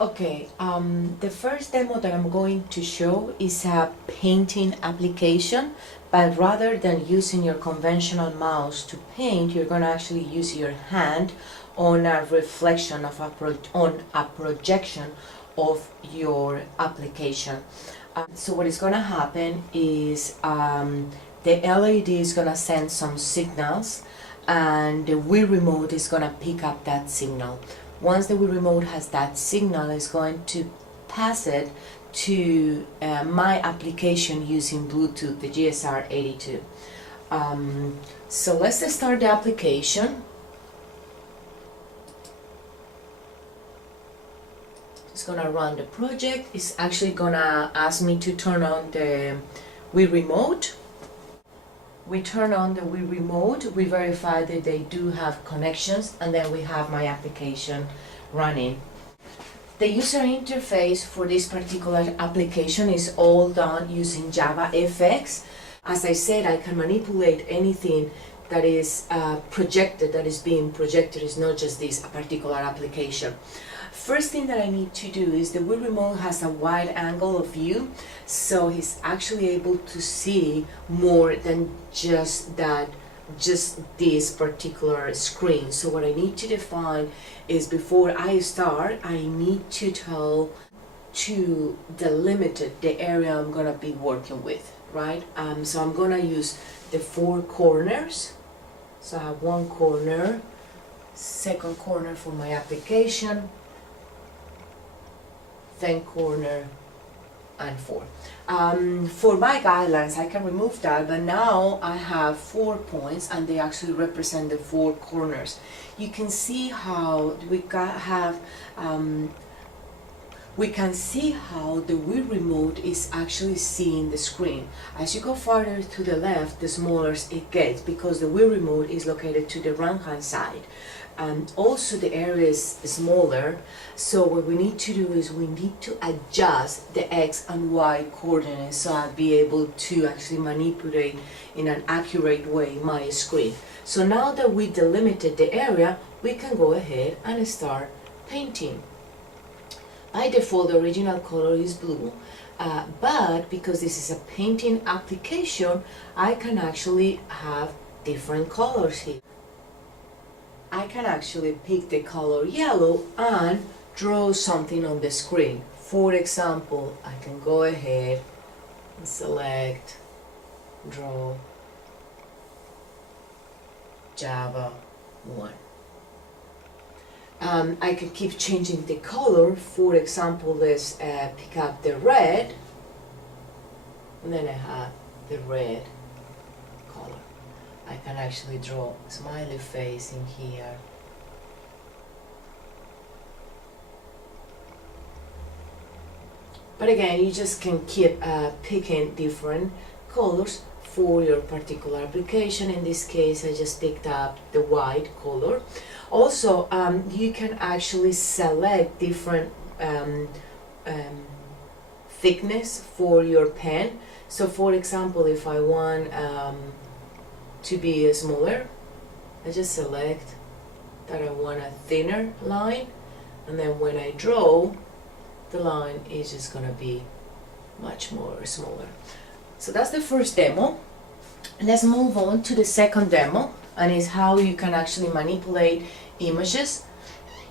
Okay, the first demo that I'm going to show is a painting application, but rather than using your conventional mouse to paint, you're going to actually use your hand on a reflection of on a projection of your application. So what is going to happen is the LED is going to send some signals, and the Wii remote is going to pick up that signal. Once the Wii remote has that signal, it's going to pass it to my application using Bluetooth, the GSR82. So let's start the application. It's gonna run the project. It's actually gonna ask me to turn on the Wii remote. We turn on the Wii remote, we verify that they do have connections, and then we have my application running. The user interface for this particular application is all done using JavaFX. As I said, I can manipulate anything that is projected, that is being projected. Is not just this particular application. First thing that I need to do is the Wii remote has a wide angle of view, so he's actually able to see more than just this particular screen. So what I need to define is, before I start, I need to tell to delimit the area I'm gonna be working with, right? So I'm gonna use the 4 corners. So I have 1 corner, second corner for my application, then corner, and 4. For my guidelines, I can remove that, but now I have 4 points, and they actually represent the 4 corners. You can see how we can see how the Wii remote is actually seeing the screen. As you go farther to the left, the smaller it gets, because the Wii remote is located to the right hand side. Also the area is smaller, so what we need to do is we need to adjust the X and Y coordinates, so I'll be able to actually manipulate in an accurate way my screen. So now that we delimited the area, we can go ahead and start painting. By default, the original color is blue, but because this is a painting application, I can actually have different colors here. I can actually pick the color yellow and draw something on the screen. For example, I can go ahead and select, draw JavaOne. I can keep changing the color. For example, let's pick up the red, and then I have the red color. I can actually draw a smiley face in here. But again, you just can keep picking different colors for your particular application. In this case, I just picked up the white color. Also, you can actually select different thickness for your pen. So for example, if I want to be smaller, I just select that I want a thinner line, and then when I draw, the line is just gonna be much more smaller. So that's the first demo. Let's move on to the second demo, and is how you can actually manipulate images.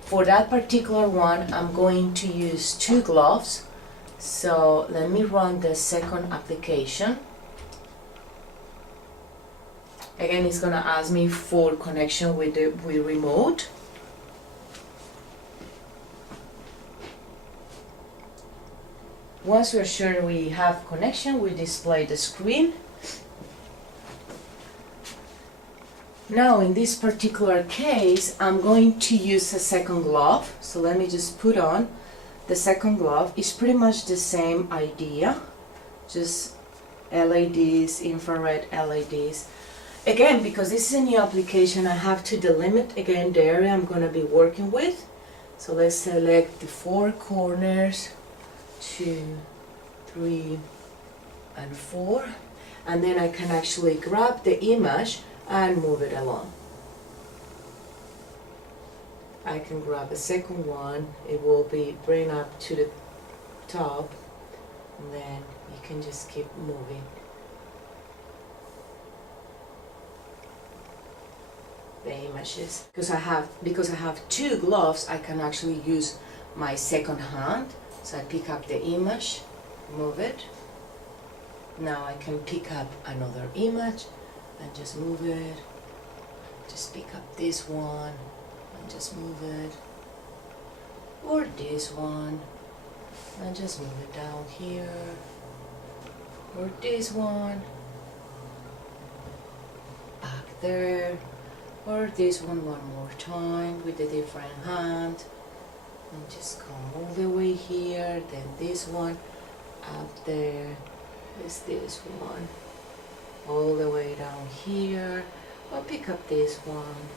For that particular one, I'm going to use 2 gloves. So let me run the second application. Again, it's gonna ask me for connection with the Wii remote. Once we're sure we have connection, we display the screen. Now in this particular case, I'm going to use a second glove. So let me just put on the second glove. It's pretty much the same idea, just LEDs, infrared LEDs. Again, because this is a new application, I have to delimit again the area I'm going to be working with. So let's select the 4 corners, 2, 3, and 4, and then I can actually grab the image and move it along. I can grab a second one. It will be bring up to the top, and then you can just keep moving. The images. Because I have two gloves, I can actually use my second hand. So I pick up the image, move it. Now I can pick up another image and just move it. Just pick up this one and just move it. Or this one and just move it down here. Or this one back there. Or this one more time with a different hand. And just come all the way here. Then this one up there. Is this one. All the way down here. I'll pick up this one.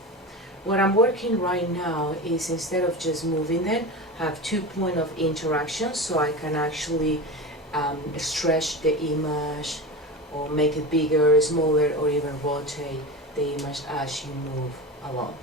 What I'm working right now is, instead of just moving them, have 2 points of interaction, so I can actually stretch the image or make it bigger, smaller, or even rotate the image as you move along.